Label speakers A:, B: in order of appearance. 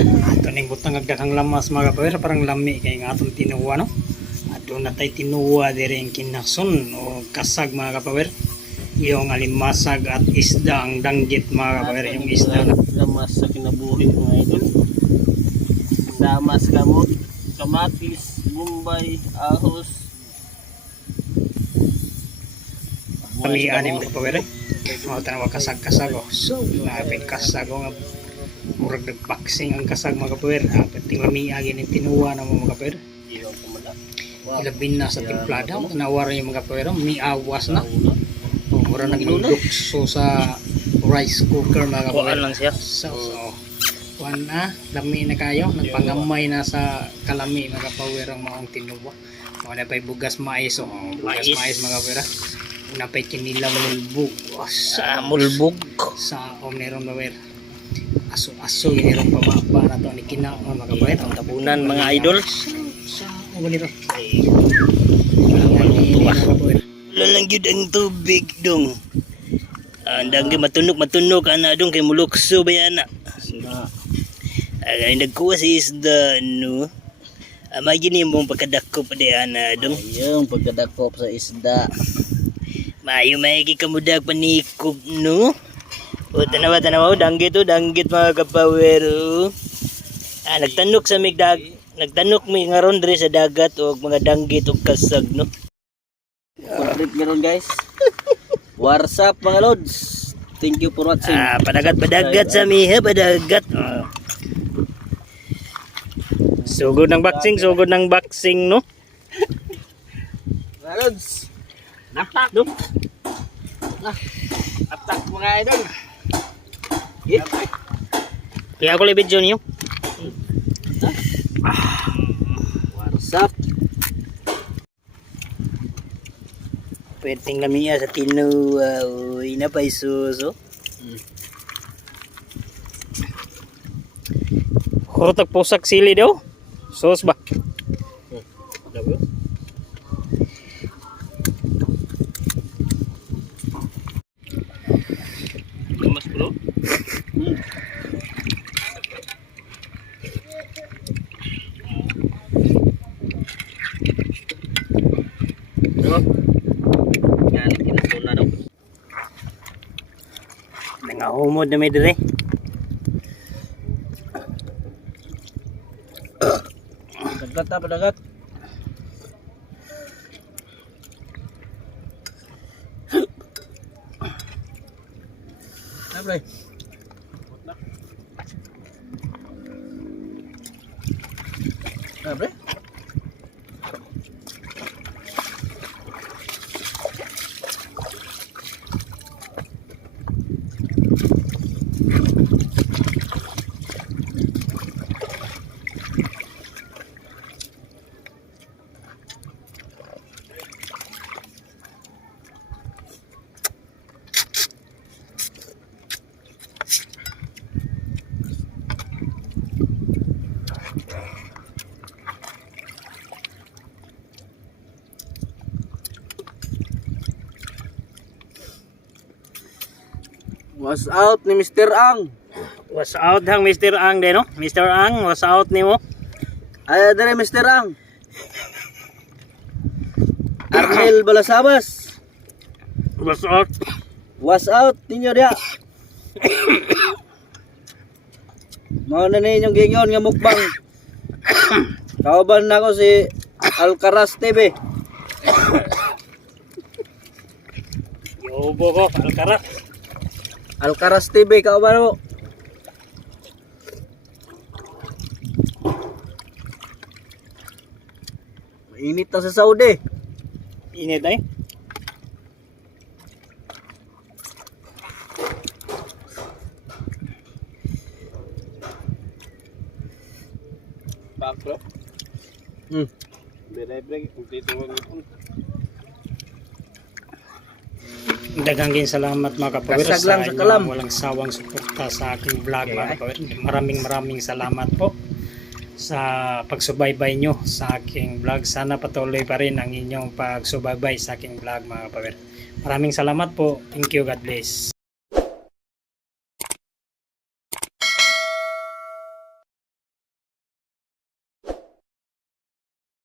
A: Ato ning butang agdaghang lamas mga kapower parang lami kay nga atong tinuwa no. Ato na tay tinuwa diri ang kinason o kasag mga kapower. Yung alimasag at isda ang danggit mga kapower yung isda na
B: Lamas sa kinabuhi mga idol. Damas kamot, kamatis, bumbay, ahos.
A: kami anim mga kapower. eh. Mga tanawa kasag-kasag oh. So, napin kasag oh nga murag nagboxing ang kasag mga kapower. Apat lami agin yung tinuwa na mga
B: mala.
A: Ilabin na sa timplada. Nawara yung mga kapower. Miawas na. Oh, mura nagdudukso sa rice cooker mga kapower.
B: Kuan lang siya.
A: So, so kuan na, lami na kayo, nagpangamay na sa kalami mga kapower ang maong tinuwa. Mga na pa'y bugas mais, oh, bugas
B: Mais.
A: mais mga kapower. Una pa'y kinilang mulbog, oh, sa,
B: mulbog.
A: sa om nerong kapower. Aso-aso, inirong pamaba na to ni kina mga kapower.
B: Ang tabunan mga idol.
A: Sa, nito?
B: Mga
A: kapower.
B: Lalang yun ang tubig dong. Andang kay matunok matunok ana dong kay mulukso ba yan na. Ay nagkuha si isda no. Ama gini mong pagkadako pa di ana dong.
C: Yung pagkadakop sa isda.
B: Mayo may kikamudag panikop no. O tanawa tanawa danggit o danggit mga kapower o. Ah nagtanok sa migdag nagtanok mi ngaron diri sa dagat o mga danggit o kasag no.
C: Trip meron guys. What's up mga lods? Thank you for watching.
B: Ah, padagat padagat sa miha, padagat. Ah. Sugod ng boxing, sugod ng boxing, no?
C: Mga lods.
B: Napak, no?
C: Atak mga idol.
B: Kaya ako lang video niyo.
C: What's up?
B: Pwedeng lamiya sa tinuwa. Uy, napay suso. Kurotag pusak sili daw. Sos ba? Nangahumod na may dire.
C: Dagat na padagat. Na pre. What's out ni Mr. Ang?
B: Was out hang Mr. Ang din, no? Mr. Ang, was out ni mo.
C: Ay, dere Mr. Ang. Arnel Balasabas.
B: Was out.
C: Was out ninyo dia. Mao na ninyong gingon nga mukbang. Kauban na ko si Alcaraz TV.
B: Yobo ko, alkarat.
C: Alcaraz TV kauban mo. Mainit na sa Saudi.
B: Init ay.
C: Back bro. Hmm. Beray break, kumpleto mo
A: Daghang din salamat mga
C: Kasag
A: sa
C: kalam.
A: walang sawang suporta sa aking vlog mga kapower. Maraming maraming salamat po sa pagsubaybay nyo sa aking vlog. Sana patuloy pa rin ang inyong pagsubaybay sa aking vlog mga kapower. Maraming salamat po. Thank you. God bless.